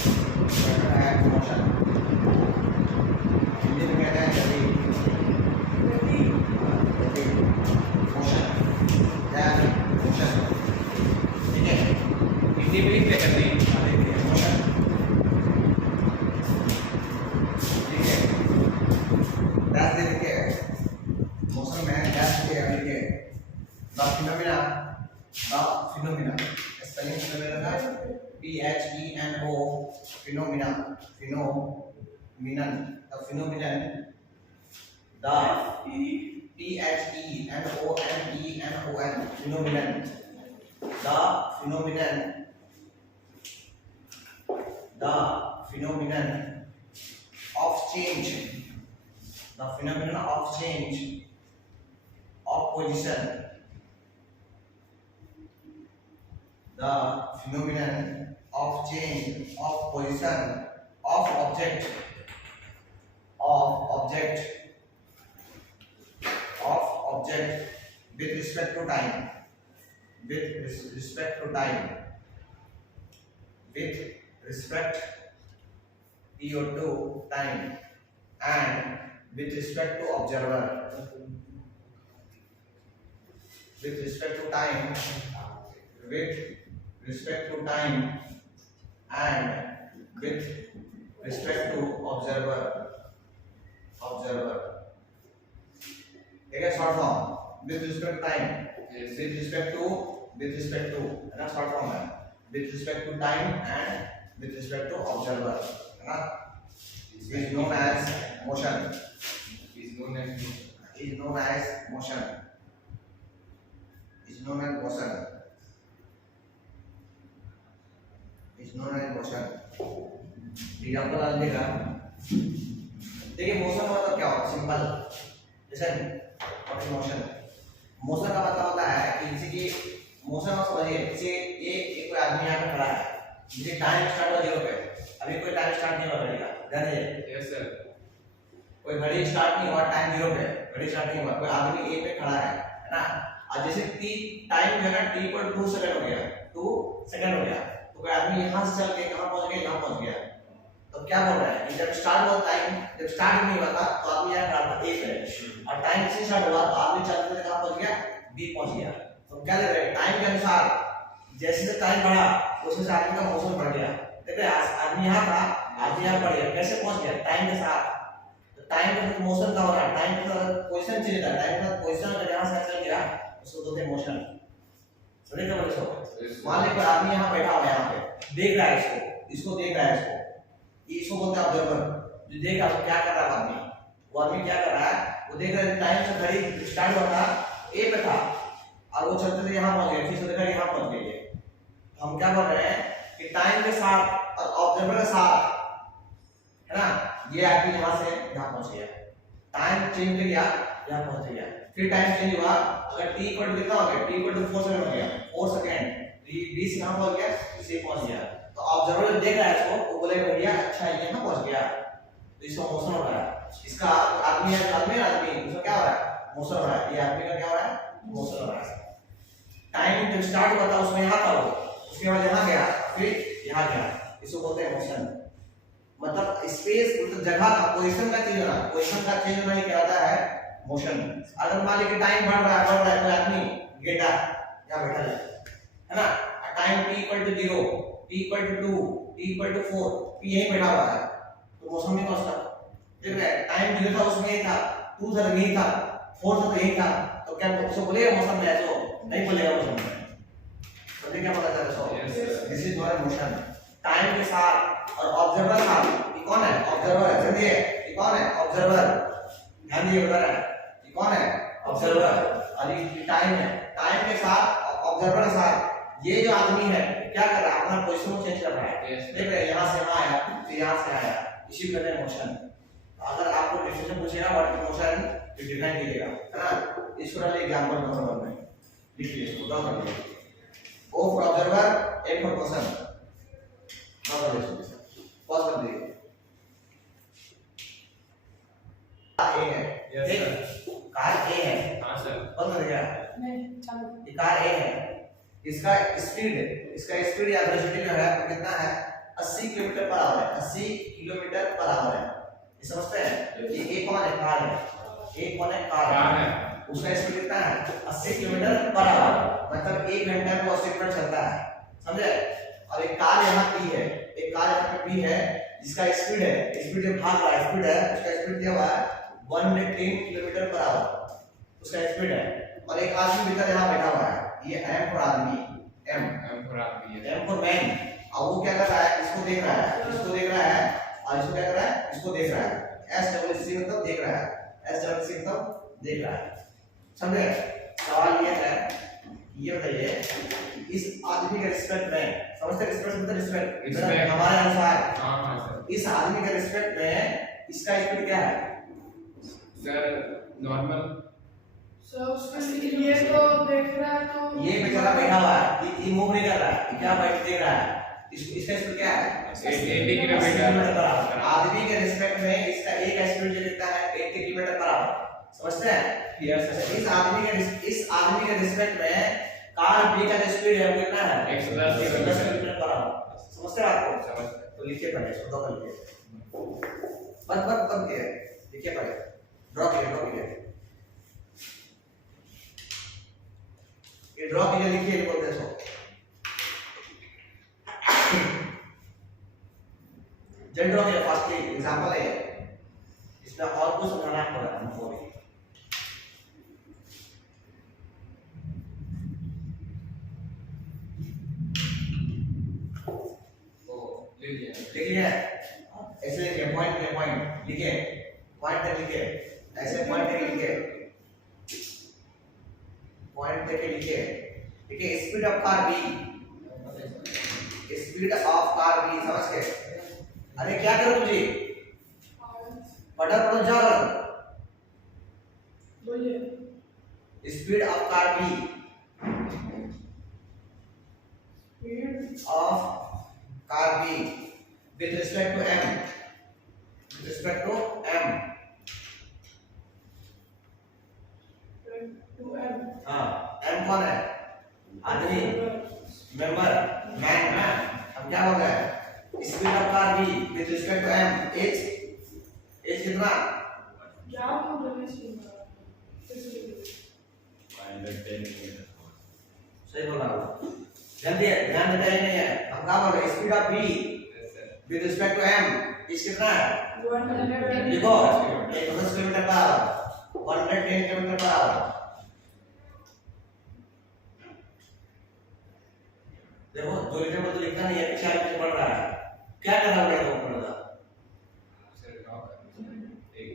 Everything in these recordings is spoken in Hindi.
वेक्टर है मोशन, हिंदी में कहते हैं गति, मोशन या मोशन, ठीक है। हिंदी में लिखते हैं गति, मोशन, ठीक है। डैश दे लिखे मोशन में डैश के लिखे द फिनोमिना स्पेलिंग फिनोमिना था PHENO phenomena, phenomenon, the phenomenon, the PHENOMENON phenomenon, the phenomenon, the phenomenon of change, the phenomenon of change of position, the phenomenon of change of position of object, with respect to time, with respect to time, with respect to time, and with respect to observer, with respect to time, with respect to time, and with respect to observer, ठीक है। Short form with respect to time, with respect to है ना, शॉर्ट फॉर्म है with respect to time and with respect to observer, है ना। is known as motion, is known as is known as motion, is known as motion, is known as motion। Example आ जाएगा, देखिए मोशन का मतलब क्या होता है, सिंपल जैसे मोशन, मोशन का मतलब होता है कि जैसे कि मोशन में समझिए जैसे ये कोई आदमी यहाँ पे खड़ा है, जैसे टाइम स्टार्ट हुआ 0 पे, अभी कोई टाइम स्टार्ट नहीं हुआ घड़ी का, ध्यान दीजिए। यस सर, कोई घड़ी स्टार्ट नहीं हुआ, टाइम 0 पे, घड़ी स्टार्ट नहीं हुआ, कोई आदमी ए पे खड़ा है ना। और जैसे टी टाइम जो है टी पर 2 सेकंड हो गया, 2 सेकंड हो गया, तो कोई आदमी यहाँ से चल के कहाँ पहुँच गया, यहाँ पहुँच गया। तो क्या बोल रहा है कि जब स्टार्ट हुआ टाइम, जब स्टार्ट नहीं हुआ था तो आदमी यहाँ खड़ा था ए पे, और टाइम से स्टार्ट हुआ तो आदमी चलते चलते कहाँ पहुँच गया, बी पहुँच गया। तो क्या ले रहे हैं, टाइम के अनुसार जैसे जैसे टाइम बढ़ा उसी से आदमी का मोशन बढ़ गया। देख रहे हैं, आदमी यहाँ था, आदमी यहाँ बढ़ गया, कैसे पहुँच गया, टाइम के साथ। तो टाइम के साथ मोशन का हो रहा है, टाइम के साथ पोजीशन चेंज होता है, टाइम के साथ पोजीशन अगर यहाँ से चल गया उसको बोलते हैं मोशन। समझ रहे हो बच्चों, मान लीजिए आदमी यहाँ बैठा हुआ है, यहाँ पे देख रहा है इसको देख रहा है, इसको बोलते हैं ऑब्जर्वर। जो देख रहा है क्या कर रहा है आदमी, वो आदमी क्या कर रहा है, वो देख रहा है टाइम से घड़ी स्टार्ट हुआ था ए पे था और वो चलते थे यहाँ पहुंच गए, फिर से देखा यहाँ पहुंच गए। हम क्या बोल रहे हैं कि टाइम के साथ और ऑब्जर्वर के साथ, है ना, ये आदमी यहाँ से यहाँ पहुंच गया, टाइम चेंज हो गया, यहाँ पहुंच गया, फिर टाइम चेंज हुआ, अगर t इक्वल टू कितना हो गया, t इक्वल टू 4 सेकंड हो गया, 4 सेकंड, b से कहां पहुंच गया, c पहुंच गया। तो ऑब्जर्वर देख रहा है इसको, वो बोले भैया अच्छा ये यहाँ पहुंच गया, तो इसका मोशन हो रहा है। इसका आदमी है, उसका क्या हो रहा है, मोशन हो रहा है। ये आदमी का क्या हो रहा है, मोशन हो रहा है। टाइम जब स्टार्ट हुआ था उसमें यहाँ था वो, उसके बाद यहाँ गया, फिर यहाँ गया, इसको बोलते हैं मोशन। मतलब स्पेस, मतलब जगह का पोजीशन का चेंज होना, पोजीशन का चेंज होना ही कहलाता है मोशन। अगर मान लीजिए टाइम बढ़ रहा है, कोई आदमी गेटा यहाँ बैठा है ना, time t equal to 0, t equal to 2, t equal to 4, p यहीं बैठा हुआ है, तो मोशन नहीं पहुंचता। देख रहे हैं, टाइम 0 था उसमें ही था, 2 था नहीं था, 4 था तो यही था, तो क्या उसको बोलेगा मोशन में, ऐसो नहीं बोलेगा मोशन में। समझे क्या पता चला so, this is not motion. Time के साथ और ऑब्जर्वर का, ये कौन है, ऑब्जर्वर है, समझिए ये कौन है, ऑब्जर्वर, ध्यान दिए बता रहा है, ये कौन है, ऑब्जर्वर, और ये टाइम है। टाइम के साथ ऑब्जर्वर के साथ ये जो आदमी है क्या कर रहा है, अपना पोजीशन को चेंज कर रहा है। देख रहे हैं, यहाँ से यहाँ आया, फिर यहाँ से आया, इसी को कहते हैं मोशन। अगर आपको डेफिनेशन पूछेगा व्हाट इज मोशन, तो डिफाइन कीजिएगा, है ना। इसको डालिए एग्जांपल नंबर में, लिख लीजिए इसको, ड्रॉ कर लीजिए। O for observer, A for person, draw कर लीजिए, पॉज कर दीजिए। A है, ठीक, कार A है, हां सर, पॉज कर दिया, नहीं चालू, ये कार A है, इसका स्पीड या वेलोसिटी जो है वो कितना है, 80 किलोमीटर पर आवर है, 80 किलोमीटर पर आवर है। ये समझते हैं? ये एक कौन है? कार है। एक कौन है? कार है। उसका स्पीड कितना है? 80 किलोमीटर पर आवर, मतलब 1 घंटे में 80 किलोमीटर चलता है। समझे? और एक कार यहाँ P है, एक कार यहाँ पे P है जिसका स्पीड है, स्पीड जो भाग रहा है स्पीड है, उसका स्पीड दिया हुआ है 110 किलोमीटर पर आवर, उसका स्पीड है। और एक आदमी भीतर यहाँ बैठा हुआ है, ये M फॉर आदमी, M फॉर मैन। और वो क्या कर रहा है? इसको देख रहा है, इसको देख रहा है, और इसको क्या कर रहा है? इसको देख रहा है। SWC मतलब देख रहा है, SWC मतलब देख रहा है। समझे? सवाल ये है, ये बताइए इस आदमी के रिस्पेक्ट में, समझते? रिस्पेक्ट मतलब रिस्पेक्ट हमारे अनुसार, हाँ सर। इस आदमी के रिस्पेक्ट में इसका स्पीड क्या है? Sir normal. सर उसके लिए तो देख रहा है तो ये बेचारा बैठा हुआ है, ये मूव नहीं कर रहा है, ये क्या बैठ देख रहा है, इसका स्पीड क्या है? 80 किलोमीटर पर आवर। आदमी के रिस्पेक्ट में इसका एक स्पीड जो कितना है? 80 किलोमीटर पर आवर। समझते हैं? इस आदमी के रिस्पेक्ट में कार B का जो स्पीड है वो कितना है? 110 किलोमीटर पर आवर। समझते हैं आपको? समझते। तो लिखिए पहले, इसको ड्रॉ कर लीजिए। बंद किए, लिखिए पहले, ड्रॉ कीजिए। ये ड्रॉ कीजिए, लिखिए, बोलते हैं सो जल्दी ड्रॉ कीजिए फास्टली। एग्जांपल है इसमें, और कुछ समझाना पड़ेगा हमको भी। लिखिए, ऐसे लिखिए, पॉइंट लिखिए, पॉइंट तक लिखिए, ऐसे पॉइंट तक लिखिए, पॉइंट तक लिखिए। देखिए speed of car B, speed of car B, समझ के? अरे क्या करो तुझे? पढ़ो जाओ। बोलिए। Speed of car B, speed of car B with respect to M, with respect to M। To M. हाँ, M कौन है? आदमी, मेंबर, मैन ना। अब क्या हो गया? Speed of car B with respect to M, एज कितना? क्या बोल रहे हैं? 110 किलोमीटर। सही बोला हूँ। जल्दी है, ध्यान देता ही नहीं है। हम क्या बोल रहे हैं? Speed of B with respect to M इस कितना है? 110 देखो 110 kilometre per hour, 110 kilometre per hour. देखो दो लीटर में तो लिखना नहीं है, पीछे आगे पढ़ रहा है। क्या करना पड़ेगा? वो पढ़ेगा सर ड्रॉ कर एक।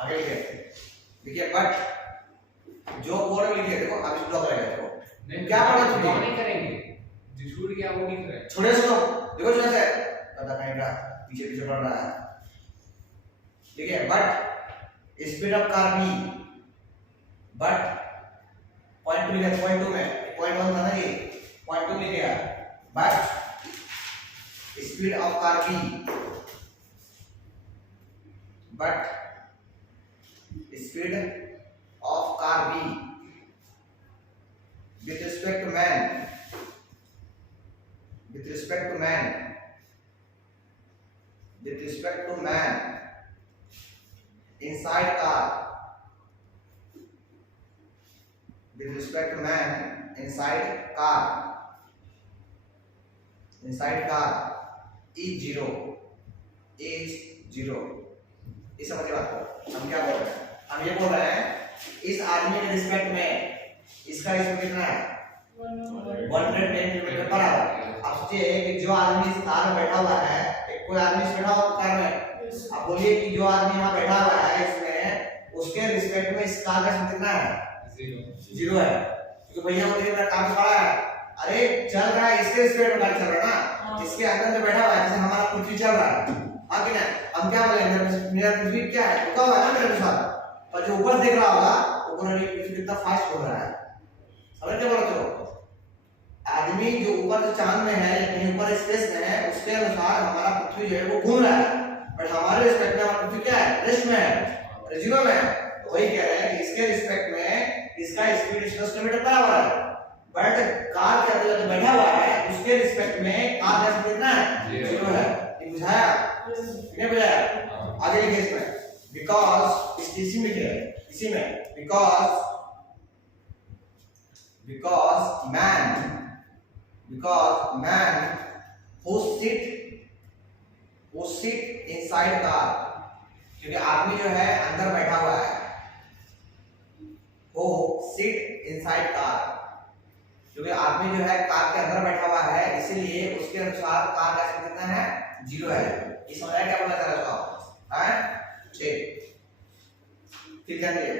आगे लिखिए, बट जो बोर्ड में लिखिए, देखो अभी ड्रॉ करेगा। देखो नहीं क्या पढ़ा तुमने? ड्रॉ नहीं करेंगे, जो छूट गया वो लिख रहे हैं। छोटे सुनो, देखो छोटे से पता कहीं का पीछे पढ़ रहा है। ठीक है, but speed of car B, but point 2 लिखा, पॉइंट 2 में पॉइंट 1 था ना, ये पॉइंट 2 लिखेगा। But speed of car B, but speed of car B with respect to man, with respect to man, with respect to man inside car, with respect to man inside car is 0, is 0। इस समझिए बात को। हम क्या बोल रहे हैं? हम ये बोल रहे हैं इस आदमी के रिस्पेक्ट में इसका स्पीड कितना है? 110 किलोमीटर पर आवर। अब सोचिए कि जो आदमी इस कार में बैठा हुआ है, एक कोई आदमी इस बैठा हुआ कार में, अब बोलिए कि जो आदमी यहाँ बैठा हुआ है इसमें, उसके रिस्पेक्ट में इस कार का स्पीड कितना है? 0 है। क्योंकि भैया वो देखिए मेरा कार खड़ा है, अरे चल रहा है, इसके स्पीड में गाड़ी चल रहा है ना, इसके अंदर जो बैठा हुआ है, जैसे हमारा पृथ्वी चल रहा है, हाँ कि नहीं? हम क्या बोलेंगे? मेरा पृथ्वी क्या है? रुका हुआ है ना मेरे साथ, पर जो ऊपर देख रहा होगा ऊपर वाली पृथ्वी कितना फास्ट घूम रहा है। समझ क्या बोल रहे हो? आदमी जो ऊपर जो चांद में है या कहीं ऊपर स्पेस में है, उसके अनुसार हमारा पृथ्वी जो है वो घूम रहा है। बट हमारे रिस्पेक्ट में हमारा पृथ्वी क्या है, रेस्ट में है, जीरो में है। तो वही कह रहे हैं कि इसके रिस्पेक्ट में इसका स्पीड 10 किलोमीटर पर आवर है, बट कार के अंदर जो बैठा हुआ है उसके रिस्पेक्ट में कार का स्पीड कितना है, जीरो है। ये बुझाया नहीं बुझाया? आगे लिखिए इसमें, बिकॉज इसी में लिखिए, इसी में because man who sit inside car, क्योंकि आदमी जो है अंदर बैठा हुआ है, वो sit inside car, क्योंकि आदमी जो है कार के अंदर बैठा हुआ है, इसीलिए उसके अनुसार कार का स्पीड कितना है, जीरो है। इस समझ क्या बोला जा रहा है, हैं? ठीक, फिर क्या देखिए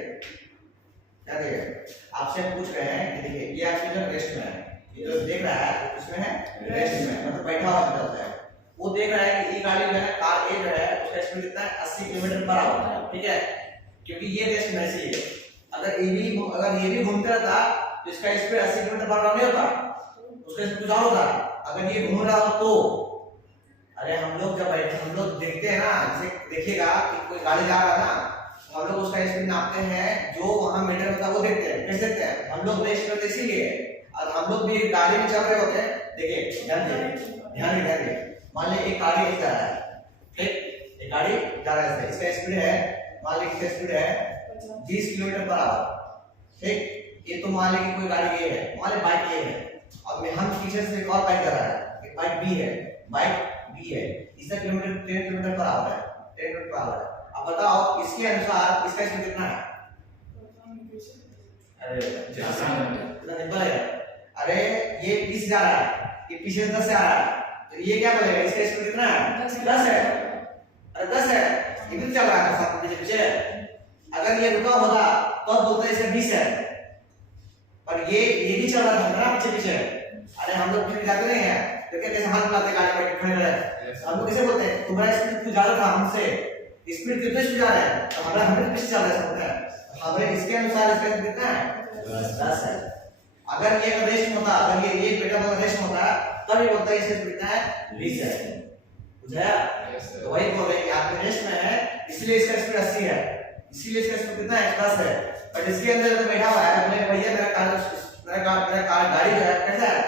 आपसे पूछ रहे हैं कि देखिए ये आपके जो रेस्ट में है, ये जो देख रहा है उसमें है रेस्ट में, मतलब बैठा हुआ चलता है। वो देख रहा है कि ये गाड़ी जो है कार ए जो है उसका स्पीड कितना है, 80 किलोमीटर पर आवर, ठीक है, क्योंकि ये रेस्ट में से है। अगर ये भी घूमता रहता तो इसका स्पीड 80 किलोमीटर पर आवर नहीं होता, उसका स्पीड कुछ और होता। अगर ये घूम रहा हो तो अरे हम लोग जब हम लोग देखते हैं ना, जैसे देखिएगा कि कोई गाड़ी जा रहा है ना, हम लोग उसका स्पीड नापते हैं, जो वहां मीटर होता है वो देखते हैं, कैसे देखते हैं हम लोग, रेस्ट में इसीलिए। और हम लोग भी गाड़ी में चल रहे होते हैं, देखिए ध्यान दीजिए, मान लीजिए एक गाड़ी जा रहा है, ठीक, एक गाड़ी जा रहा है, इसका स्पीड है, मान लीजिए इसका स्पीड है 20 किलोमीटर पर आवर, ठीक। ये तो मान लीजिए कोई गाड़ी ये है, मान लीजिए बाइक ये है, अब हम पीछे से एक और बाइक जा रहा है, एक बाइक बी है, इसका किलोमीटर 10 किलोमीटर पर आवर है, 10 किलोमीटर पर आवर है। अब बताओ इसके अनुसार इसका स्पीड कितना है? अरे इतना सिंपल है। अरे ये पीछे जा रहा है, ये पीछे 10 से आ रहा है, तो ये क्या बोलेगा, इसका स्पीड कितना है, 10 है। अरे 10 है, ये भी चल रहा है साथ में पीछे। अगर ये रुका होता तो बोलते हैं इसका 20 है, पर ये भी चल रहा था ना पीछे। अरे हम लोग फिर जाते नहीं है, देखिए कैसे हाथ मिलाते गाड़ी में खड़े रहे, हम लोग कैसे बोलते हैं तुम्हारा स्पीड कुछ ज्यादा था हमसे, स्पीड कितने से ज्यादा है, तो हमारा 100 पीछे चल रहा है, हमें इसके अनुसार इसका स्पीड कितना है, 10 है। अगर ये रेस्ट होता, अगर ये बेटा वाला रेस्ट होता, तब ये बोलता है इसका स्पीड कितना है, 20 है, बुझाया? तो वही बोल रहे हैं कि आप रेस्ट में है, इसलिए इसका स्पीड 80 है, इसीलिए इसका स्पीड कितना है, 10 है। बट इसके अंदर जो बैठा हुआ है, बोले भैया मेरा कार गाड़ी जो है कैसा है,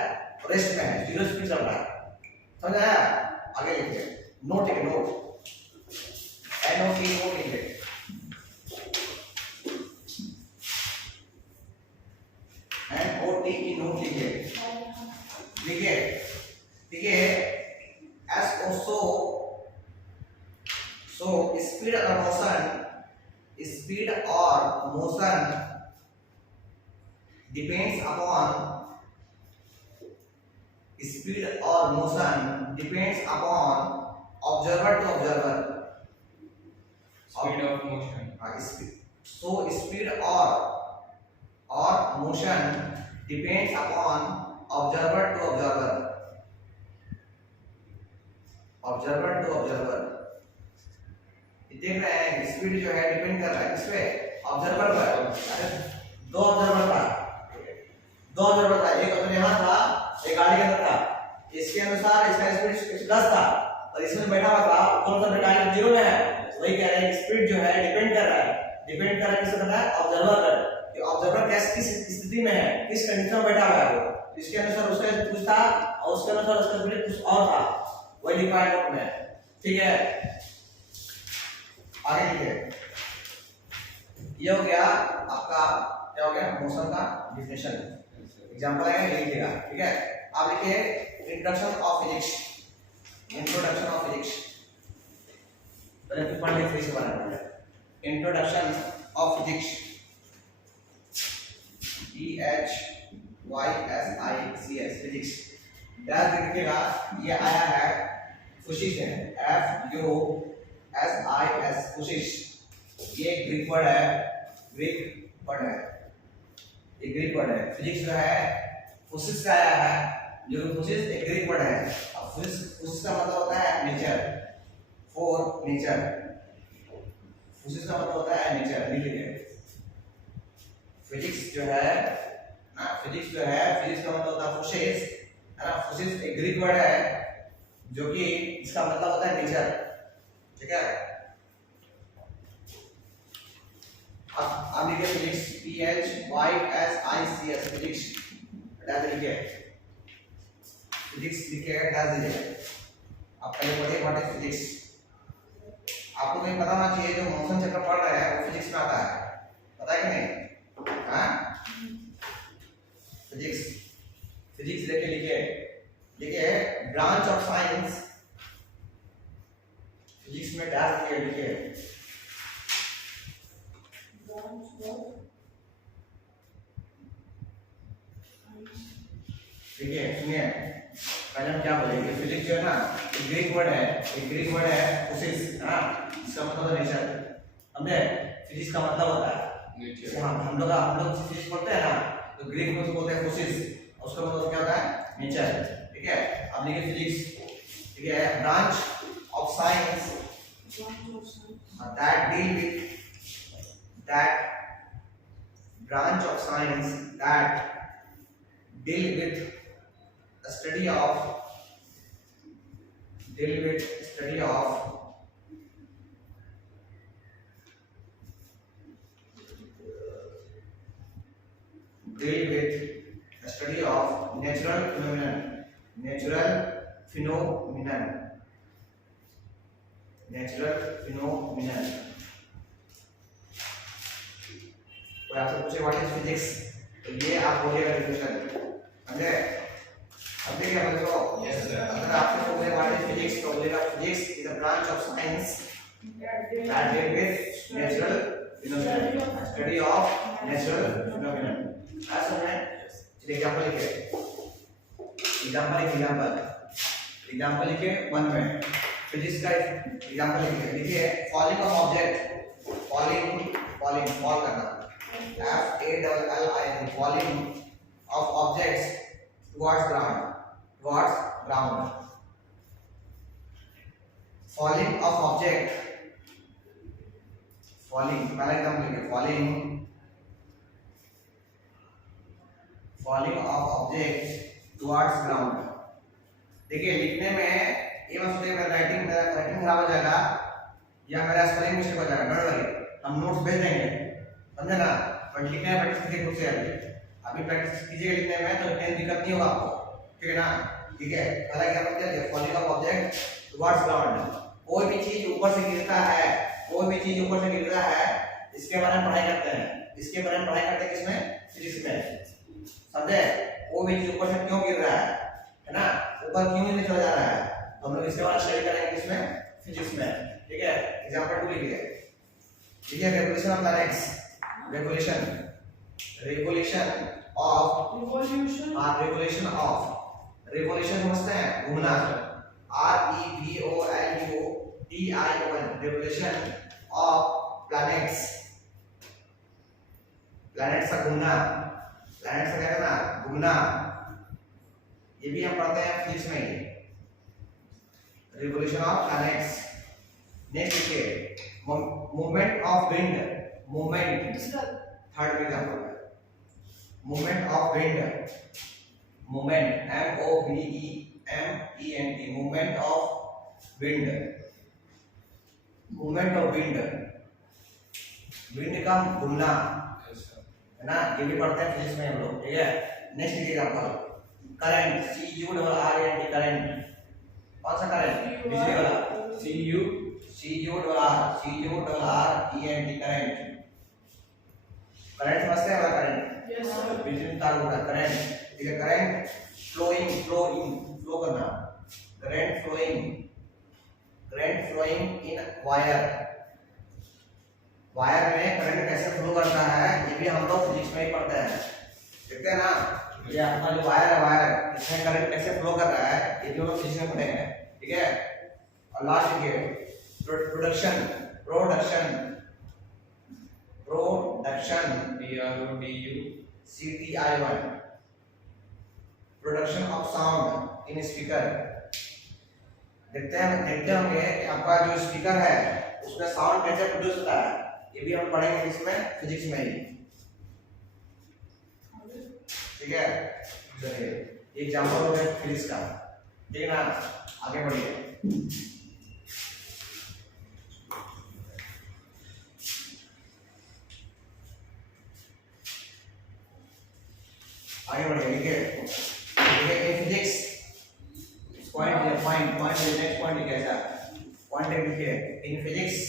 रेस्ट में है, जीरो स्पीड चल रहा है, समझ आया? आगे लिखिए, नोट लिखिए, नोट लिखिए, नोट लिखिए, देखिए as also so speed or motion depends upon observer to observer. Speed of motion. So speed or motion depends upon observer to observer. देख रहे हैं स्पीड जो है डिपेंड कर रहा है किस पे, ऑब्जर्वर पर। अरे दो ऑब्जर्वर था, एक अपने यहाँ था, एक गाड़ी के अंदर था, इसके अनुसार इसका स्पीड 10 था, और इसमें बैठा हुआ था, ऊपर से गाड़ी 0 में है। वही कह रहे हैं स्पीड जो है डिपेंड कर रहा है किस पर है, ऑब्जर्वर पर, कि ऑब्जर्वर किस स्थिति में है, किस कंडीशन में बैठा हुआ है वो, इसके अनुसार उसका कुछ था और उसके अनुसार उसका स्पीड कुछ और था, वही लिखा है नोट में, ठीक है? आगे लिखिए, ये हो गया आपका, क्या हो गया, मोशन का डिफिनेशन, एग्जांपल है ये लिखिएगा, ठीक है? आप लिखिए इंट्रोडक्शन ऑफ फिजिक्स, पहले तो पढ़ लेते हैं बारे में, introduction of physics, EHYSICS physics, ध्यान देखिएगा ये आया है फुशिस है, FUSIS फुशिस, ये ग्रीक वर्ड है, ये ग्रीक वर्ड है। फिजिक्स जो है फुशिस से आया है, जो फुशिस एक ग्रीक वर्ड है। अब फुशिस का मतलब होता है नेचर, फुशिस का मतलब होता है नेचर, नीचे फिजिक्स जो है ना, फिजिक्स का मतलब होता है फुशिस, है ना? फुशिस एक ग्रीक वर्ड है जो कि इसका मतलब होता है नेचर, ठीक है। अब लिखिए फिजिक्स, PHYSICS फिजिक्स डाल दीजिए, फिजिक्स लिखिए डाल दीजिए। अब पहले पढ़िए व्हाट इज फिजिक्स। आपको नहीं पता होना चाहिए जो मोशन चक्र पढ़ रहे हैं वो फिजिक्स में आता है, पता है कि नहीं? हाँ, फिजिक्स, फिजिक्स लेके लिखिए, लिखिए ब्रांच ऑफ साइंस, फिजिक्स में डाल दीजिए, लिखिए देखिए सुनिए, पहले हम क्या बोलेंगे, फिजिक्स जो है ना ग्रीक वर्ड है, एक ग्रीक वर्ड है फोसिस, है ना, इसका मतलब है नेचर। समझे? फिजिक्स का मतलब होता है नेचर। हम लोग फिजिक्स पढ़ते हैं ना, तो ग्रीक में उसको बोलते हैं फोसिस, उसका मतलब क्या होता है? नेचर। ठीक है, अब लिखिए फिजिक्स, ठीक है, branch of science that deal with that branch of science that deal with the study of deal with study of natural phenomenon, natural phenomenon, natural phenomenon। कोई आपसे पूछे व्हाट इज फिजिक्स, तो ये आप बोलिएगा डेफिनेशन, समझे? अब देखिए बच्चों, Yes, sir. अगर आपसे पूछे व्हाट इज फिजिक्स तो बोलिएगा physics is a branch of science that deal with natural phenomenon, study of natural phenomenon। ऐसा है। चलिए एग्जांपल लिखिए, एग्जांपल लिखिए 1 में फिजिक्स का एग्जांपल लिखिए falling of object, falling fall करना, FALLING, falling of objects towards ground, falling of object, falling पहला एग्जांपल लिखिए, falling of objects towards ground. देखिए लिखने में ये मत सोचिए मेरा राइटिंग खराब हो जाएगा या मेरा स्पेलिंग मिस्टेक हो जाएगा, डोंट वरी, हम नोट्स भेज देंगे, समझे ना? पर लिखने में प्रैक्टिस कीजिए खुद से, अभी प्रैक्टिस कीजिएगा लिखने में तो कहीं दिक्कत नहीं होगा आपको, ठीक है ना? ठीक है, पहला क्या मतलब है falling of object towards ground, कोई भी चीज ऊपर से गिरता है, इसके बारे में पढ़ाई करते हैं, किसमें? फिजिक्स में, समझे? कोई भी चीज ऊपर से क्यों गिर रहा है ना, ऊपर क्यों नहीं चला जा रहा है, तो हम लोग इसके बारे में स्टडी करेंगे किसमें? फिजिक्स में। ठीक है, एग्जांपल 2 लिखिए, ठीक है, revolution of planets, revolution of revolution समझते हैं? घूमना, REVOLUTION, revolution of planets, planets का घूमना, प्लैनेट्स का क्या करना? घूमना, ये भी हम पढ़ते हैं फिजिक्स में ही, रिवोल्यूशन ऑफ प्लैनेट्स। नेक्स्ट देखिए movement of wind, movement, third example है movement of wind, movement MOVEMENT, movement of wind, wind का घूमना, है ना, ये भी पढ़ते हैं फिजिक्स में हम लोग, ठीक है? Next example current, CURRENT, current, कौन सा करंट? बिजली वाला, CURRENT, करंट समझते हैं? वाला करंट, Yes, sir. बिजली में तार होता है करंट, ठीक है? करंट फ्लो करना, करंट फ्लोइंग इन वायर में करंट कैसे फ्लो करता है, ये भी हम लोग फिजिक्स में ही पढ़ते हैं, देखते हैं ना? ये अपना जो वायर है, इसमें करंट कैसे फ्लो कर रहा है, ये भी हम लोग फिजिक्स में पढ़ेंगे, ठीक है? और लास्ट देखिए production, PRODUCTION, production of sound in speaker. देखते होंगे कि आपका जो स्पीकर है उसमें साउंड कैसे प्रोड्यूस होता है, ये भी हम पढ़ेंगे इसमें फिजिक्स में ही, ठीक है? चलिए एग्जांपल हो गया फिजिक्स का, ठीक है ना? आगे बढ़िए, आगे बढ़िए, लिखिए in physics point next point लिखिए, ऐसा पॉइंट लिखिए in physics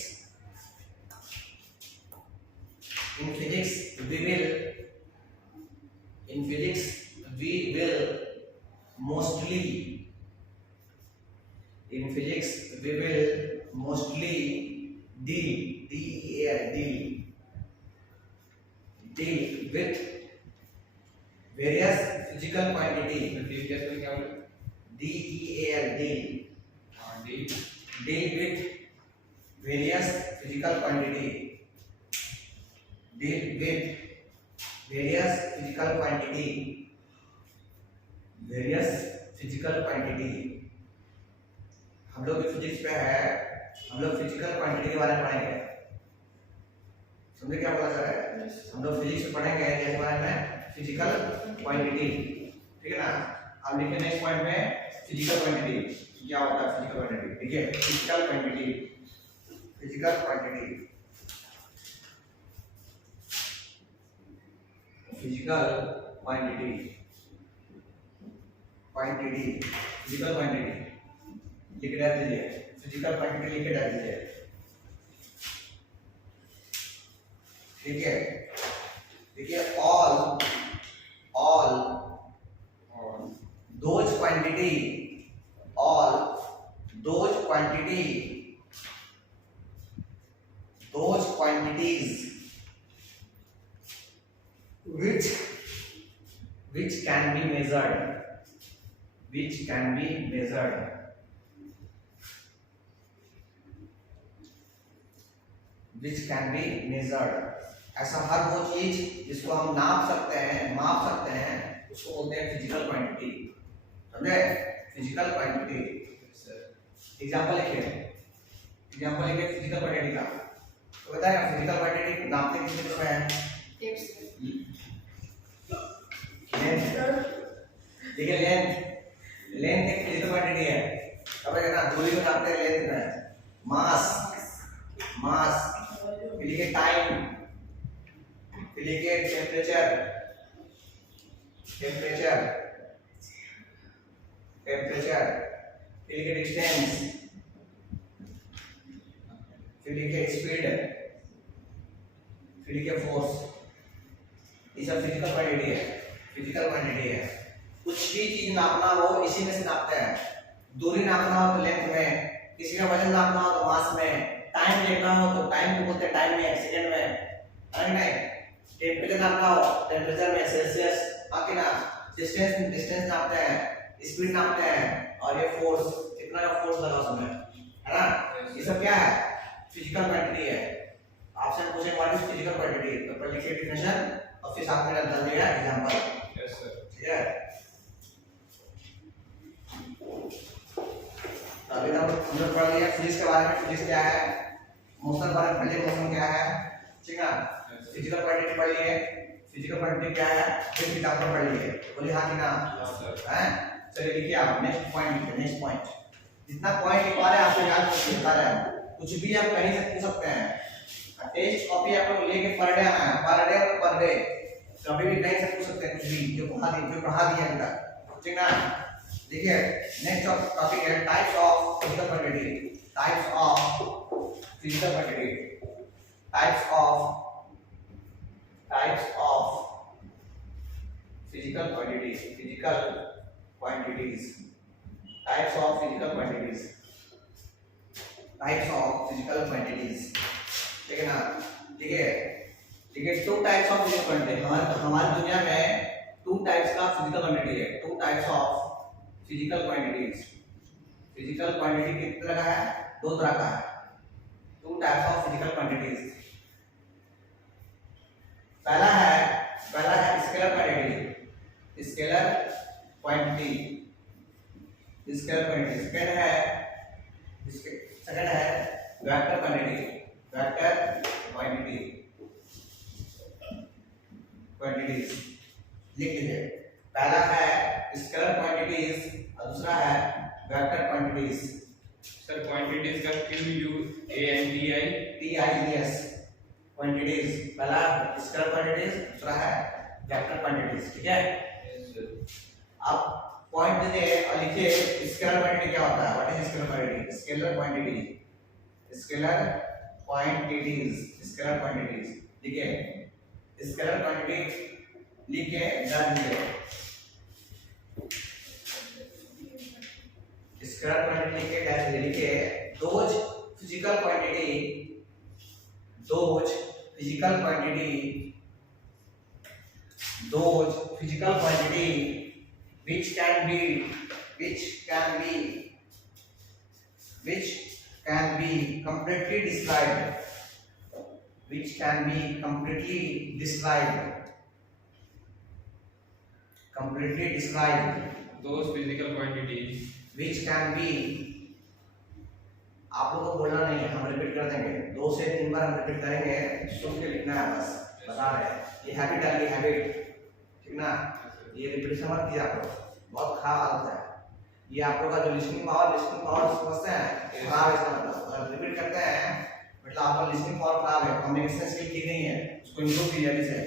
we will mostly deal with various physical quantity. Repeat कैसे क्या बोले? deal हाँ deal with various physical quantity. Deal with various physical quantity. हम लोग फिजिक्स पे है, हम लोग फिजिकल क्वांटिटी के बारे में पढ़ेंगे। समझे क्या बोला जा रहा है? हम लोग फिजिक्स में पढ़ेंगे इसके बारे में, फिजिकल क्वांटिटी, ठीक है ना। अब लिखिए नेक्स्ट पॉइंट में फिजिकल क्वांटिटी क्या होता है। फिजिकल क्वांटिटी देखिए, फिजिकल क्वांटिटी फिजिकल क्वांटिटी लिख के डाल दीजिए, फिजिकल क्वांटिटी लिख के डाल दीजिए, ठीक है। देखिए all those quantities which can be measured ऐसा हर वो चीज जिसको हम नाप सकते हैं, माप सकते हैं, उसको बोलते हैं फिजिकल क्वांटिटी। समझे? Physical quantity. एग्जांपल लिखिए फिजिकल क्वांटिटी का। तो बताया फिजिकल क्वांटिटी नापते किस चीज में है? लेंथ। देखिए लेंथ एक फिजिकल क्वांटिटी है। अब है ना, दूरी को नापते हैं लेंथ में। मास फिर लिखिए टाइम, फिर लिखिए टेम्परेचर, फिर लिखिए डिस्टेंस, फिर लिखिए स्पीड, फिर लिखिए फोर्स। ये सब फिजिकल क्वांटिटी है। कुछ भी चीज नापना हो इसी में से नापते हैं। दूरी नापना हो तो लेंथ में, किसी का वजन नापना हो तो मास में, टाइम देखना हो तो टाइम को बोलते हैं टाइम में, सेकंड में, है नहीं। टेम्परेचर नापना हो टेम्परेचर में, सेल्सियस, बाकी ना डिस्टेंस नापते हैं, स्पीड नापते हैं, और ये फोर्स, कितना का फोर्स लगा उसमें, है ना। ये सब क्या है? फिजिकल क्वांटिटी है। आपसे पूछे व्हाट इज फिजिकल क्वांटिटी, तो पर लिखिए डेफिनेशन और फिर साथ में डाल दिया एग्जांपल। Yes sir. ठीक है। अभी हम लोग पढ़ लिया फिजिक्स के बारे में। फिजिक्स क्या है? मोशन के बारे में पढ़िए, मोशन क्या है, ठीक है। फिजिकल क्वांटिटी पढ़ लिए, फिजिकल क्वांटिटी क्या है, फिर एग्जांपल पढ़ लिए। बोलिए हाँ कि ना? हैं? चलिए लिखिए आप नेक्स्ट पॉइंट। जितना पॉइंट लिख पा रहे हैं आपको याद होता रहे। कुछ भी आप कहीं से पूछ सकते हैं। टेस्ट कॉपी आप लोग लेके पर डे आना है, पर डे कभी भी कहीं से पूछ सकते हैं कुछ भी जो पढ़ा दिया अभी तक, ठीक ना। देखिए नेक्स्ट टॉपिक है types of physical quantity. Types of physical quantities ठीक है ना। ठीक है, two types of physical quantity. हमारी दुनिया में टू टाइप्स का फिजिकल क्वांटिटी है। Two types of physical quantities. Physical quantity कितने तरह का है? दो तरह का है। Two types of physical quantities. पहला है स्केलर क्वांटिटी। सेकंड है वेक्टर क्वांटिटी। लिख लीजिए। पहला है स्केलर क्वांटिटीज और दूसरा है वेक्टर क्वांटिटीज। सर क्वांटिटीज का QUANTITIES क्वांटिटीज। पहला स्केलर क्वांटिटीज, दूसरा है वेक्टर क्वांटिटीज, ठीक है। आप पॉइंट दे दिए और लिखिए स्केलर क्वांटिटी क्या होता है, what is scalar quantity, scalar quantity, scalar quantities, scalar quantities लिखिए, स्केलर क्वांटिटी लिख के डाल दीजिए, स्केलर क्वांटिटी लिख के डाल दीजिए, लिखिए those physical quantity, those physical quantity, those physical quantity which can be completely described, which can be completely described, those physical quantities which can be, आप लोगों को बोलना नहीं है, हम रिपीट कर देंगे, 2 से 3 बार हम रिपीट करेंगे, सुन के लिखना है, बस बता रहे हैं, ये हैबिट है, ये हैबिट, ठीक ना, ये रिपीटेशन मत कीजिए आप लोग, बहुत खराब आदत है, ये आप लोग का जो लिसनिंग पावर समझते हैं खराब है, इसका मतलब अगर रिपीट करते हैं मतलब आपका लिसनिंग पावर खराब है, कम्युनिकेशन स्किल ठीक नहीं है, उसको इंप्रूव कीजिए जल्दी से।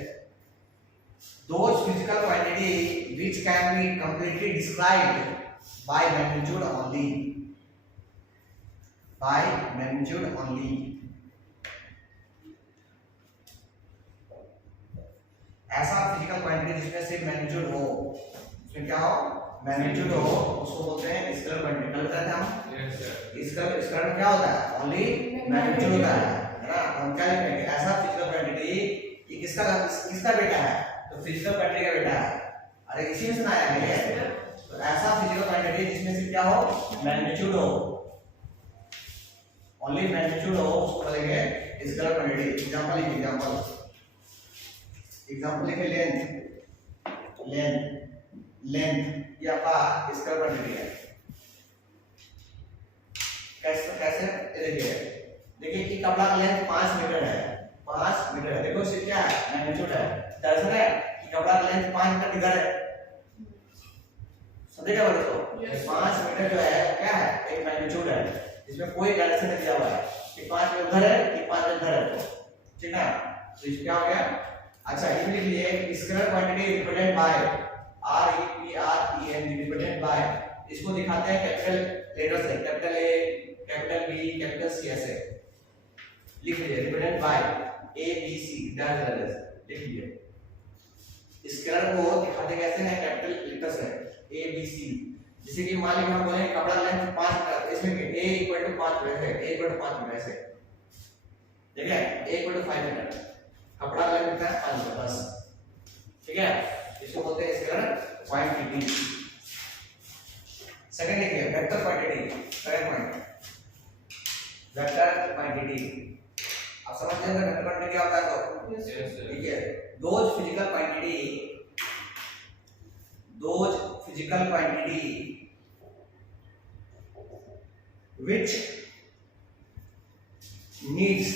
Those physical quantity which can be completely described by magnitude only, by magnitude only, ऐसा फिजिकल क्वांटिटी जिसमें सिर्फ मैग्नीट्यूड हो, उसमें क्या हो, मैग्नीट्यूड हो, उसको बोलते हैं स्केलर क्वांटिटी। कल बताए थे हम, स्केलर में क्या होता है, ओनली मैग्नीट्यूड होता है ना, हम क्या लिखेंगे, ऐसा फिजिकल क्वांटिटी, ये किसका बेटा है, तो फिजिकल क्वांटिटी का बेटा है, अरे इसी में सुना है, तो ऐसा फिजिकल क्वांटिटी जिसमें सिर्फ क्या हो, मैग्नीट्यूड हो, ओनली मैग्नीट्यूड हो, उसको बोलेंगे स्केलर क्वांटिटी। एग्जांपल लिखिए, एग्जांपल लिखे, लेंथ ये आपका स्केलर क्वांटिटी है, कैसे देखिए कि कपड़ा का लेंथ 5 मीटर है, 5 मीटर है, देखो इससे क्या है, मैग्नीट्यूड है, दरअसल है कि कपड़ा का लेंथ 5 मीटर इधर है, समझेगा बोले तो, 5 मीटर जो है क्या है, एक मैग्नीट्यूड है, इसमें कोई डायरेक्शन नहीं दिया हुआ है कि 5 मीटर उधर है कि 5 मीटर इधर है, ठीक है, तो इसमें क्या हो गया, अच्छा इसमें लिख लिए scalar quantity represented by REPRENT, represented by, इसको दिखाते हैं कैपिटल लेटर से, capital A, capital B, capital C ऐसे लिख लीजिए, रिप्रेजेंटेड बाय ABC डैश लिख लीजिए। स्केलर को दिखाते कैसे हैं, कैपिटल लेटर से ABC, जैसे कि मान लीजिए हम बोलें कपड़ा लेंथ 5 मीटर, इसमें A = 5 मीटर है, A = 5 मीटर ऐसे, ठीक है, A = 5 मीटर, कपड़ा लेंथ कितना है, 5 मीटर बस, ठीक है, इसको बोलते हैं स्केलर क्वांटिटी। सेकंड लिखिए, vector quantity, second point, vector quantity, आप समझते हैं वेक्टर क्वांटिटी क्या होता है, तो ठीक है, those physical quantity which needs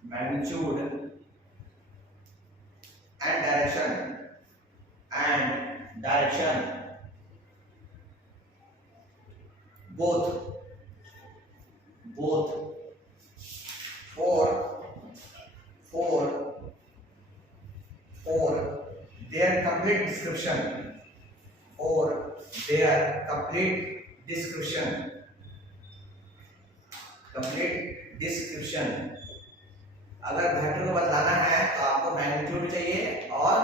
magnitude and direction both for their complete description, अगर वेक्टर को बताना है तो आपको मैग्नीट्यूड भी चाहिए और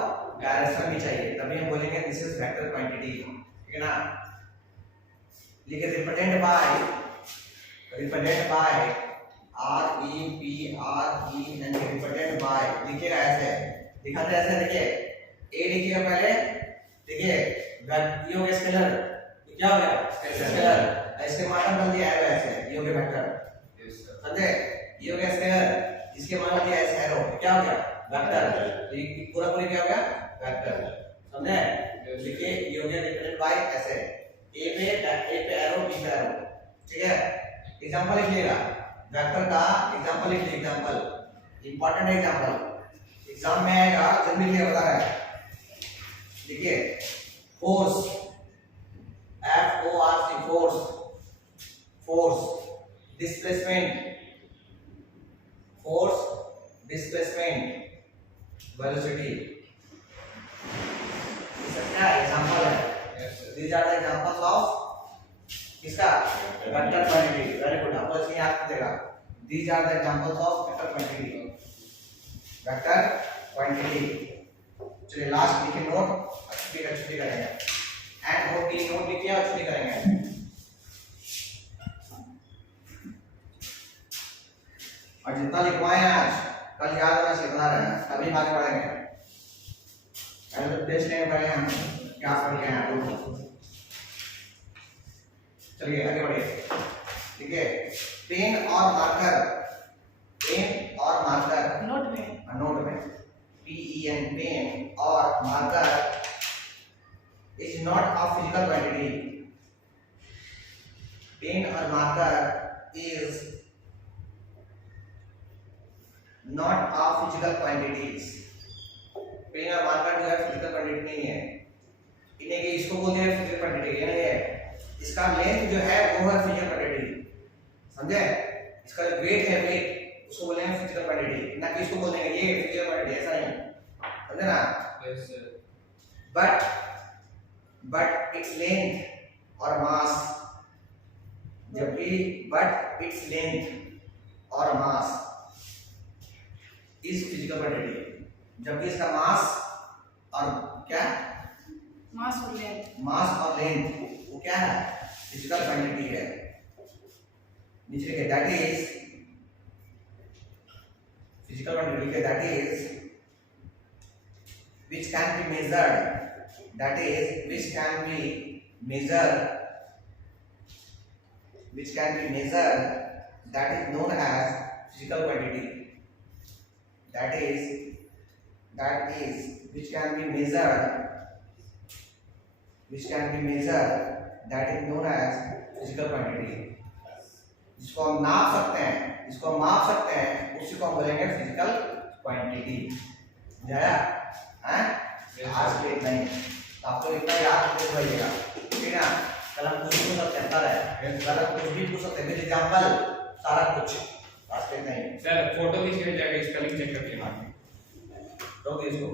डायरेक्शन भी चाहिए, तभी हम बोलेंगे दिस इज वेक्टर क्वांटिटी, ठीक है ना। लिखिए represented by REPRENT, represented by लिखिएगा ऐसे, दिखाते हैं ऐसे, देखिए ए लिखिएगा पहले, देखिए ये हो गया स्केलर, क्या हो गया स्केलर, इसके मार्क डाल दिया है ऐसे, ये हो गया वेक्टर, समझे, ये हो गया स्केलर, इसके मार्क दिया ऐसे एरो, क्या हो गया वेक्टर, तो ये पूरा क्या हो गया वेक्टर, समझे, देखिए ये हो गया रिप्रेजेंटेड बाय ऐसे, ए पे एरो, बी पे एरो, ठीक है। एग्जांपल लिखिएगा, वेक्टर का एग्जांपल लिखिए, एग्जांपल इंपॉर्टेंट एग्जांपल एग्जाम में आएगा, जल्दी लिखिए, बता रहा है, देखिए force, FORC, force, displacement, force, displacement, velocity. क्या एग्जांपल है? These are the examples of किसका? Vector quantity. वेरी गुड, आपको इसमें याद रखेगा। These are the examples of vector quantity. Vector quantity. चलिए लास्ट लिखे नोट, छुट्टी करेंगे। एंड नोट लिखिए और छुट्टी करेंगे। और जितना लिखवाए आज कल याद रखना सीखना रहना, तभी आगे बढ़ेंगे। पहले तो टेस्ट लेने पड़ेगा हम क्या पढ़ के आए हैं। चलिए आगे बढ़िए। ठीक है, पेन और मार्कर नोट में PEN पेन और marker is not a physical quantity. Pen और marker is not a physical quantities. Pen और मार्कर जो है फिजिकल क्वांटिटी नहीं है। इन्हें के इसको बोलते हैं फिजिकल क्वांटिटी, ये नहीं है। इसका लेंथ जो है वो है फिजिकल क्वांटिटी, समझे? इसका जो वेट है वेट उसको बोलेंगे फिजिकल क्वांटिटी, ना कि इसको बोलेंगे ये फिजिकल क्वांटिटी, ऐसा नहीं, समझे ना? Yes, sir. But its length और मास, जबकि बट इट्स लेंथ और मास इज फिजिकल क्वांटिटी, जबकि इसका मास और क्या, मास और लेंथ वो क्या है, फिजिकल क्वांटिटी है। नीचे लिखे दैट इज फिजिकल क्वांटिटी के that is which can be measured, that is which can be measured, that is known as physical quantity, that is which can be measured, that is known as physical quantity। जिसको हम नाप सकते हैं, उसी को हम बोलेंगे फिजिकल क्वांटिटी। समझाया? आज के इतना ही, तो आपको इतना याद रखते रहिएगा, ठीक है ना? कल हम कुछ पूछ सकते हैं, कल हम कुछ भी पूछ सकते हैं, एग्जाम्पल सारा कुछ। आज के इतना ही सर फोटो खींच के जाके स्पेलिंग चेक कर लेना। रोक इसको।